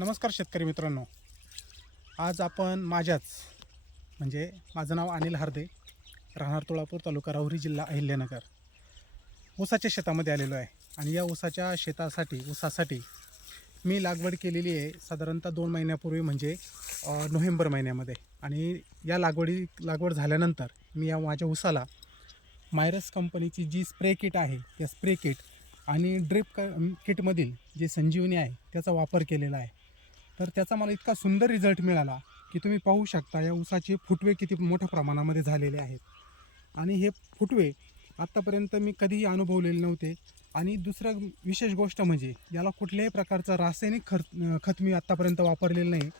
नमस्कार शेतकरी मित्रांनो, आज आपण माझं नाव अनिल हार्दे, राहणार तुळापूर, तालुका राहुरी, जिल्हा अहिल्यानगर, ऊसाच्या शेतामध्ये आलेलो आहे. आणि या ऊसाच्या ऊसासाठी मी लागवड केलेली आहे साधारणतः 2 महिन्यापूर्वी, म्हणजे नोव्हेंबर महिन्यामध्ये. आणि या लागवड झाल्यानंतर मी या माझ्या ऊसाला मायरस कंपनीची जी स्प्रे किट आहे, त्या स्प्रे किट आणि ड्रिप किटमधील जे संजीवनी आहे त्याचा वापर केलेला आहे. तर त्याचा मला इतका सुंदर रिझल्ट मिळाला की तुम्ही पाहू शकता या ऊसाचे फुटवे किती मोठ्या प्रमाणामध्ये झालेले आहेत. आणि हे फुटवे आत्तापर्यंत मी कधीही अनुभवलेले नव्हते. आणि दुसरं विशेष गोष्ट म्हणजे याला कुठल्याही प्रकारचं रासायनिक खत मी आत्तापर्यंत वापरलेलं नाही.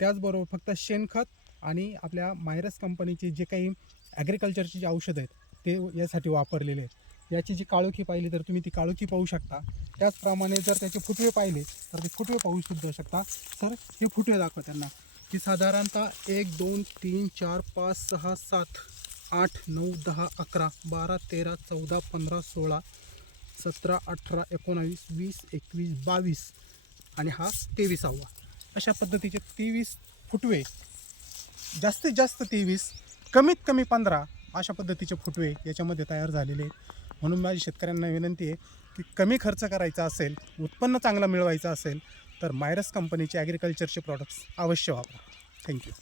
त्याचबरोबर फक्त शेणखत आणि आपल्या मायरस कंपनीचे जे काही ॲग्रिकल्चरची जी औषधं आहेत ते यासाठी वापरलेले आहेत. याची जी काळोखी पाहिली तर तुम्ही ती काळोखी पाहू शकता. त्याचप्रमाणे जर त्याचे फुटवे पाहिले तर ते फुटवे पाहू सुद्धा शकता. तर हे फुटवे दाखवा त्यांना की साधारणतः 1 2 3 4 5 6 7 8 9 10 11 12 13 14 15 16 17 18 19 20 21 22 आणि हा 23वा. अशा पद्धतीचे 23 फुटवे, जास्तीत जास्त 23, कमीत कमी 15 अशा पद्धतीचे फुटवे याच्यामध्ये तयार झालेले आहेत. म्हणून माझी शेतकऱ्यांना विनंती आहे की कमी खर्च करायचा असेल, उत्पन्न चांगलं मिळवायचं असेल तर मायरस कंपनीचे ॲग्रिकल्चरचे प्रॉडक्ट्स अवश्य वापरा. थँक्यू.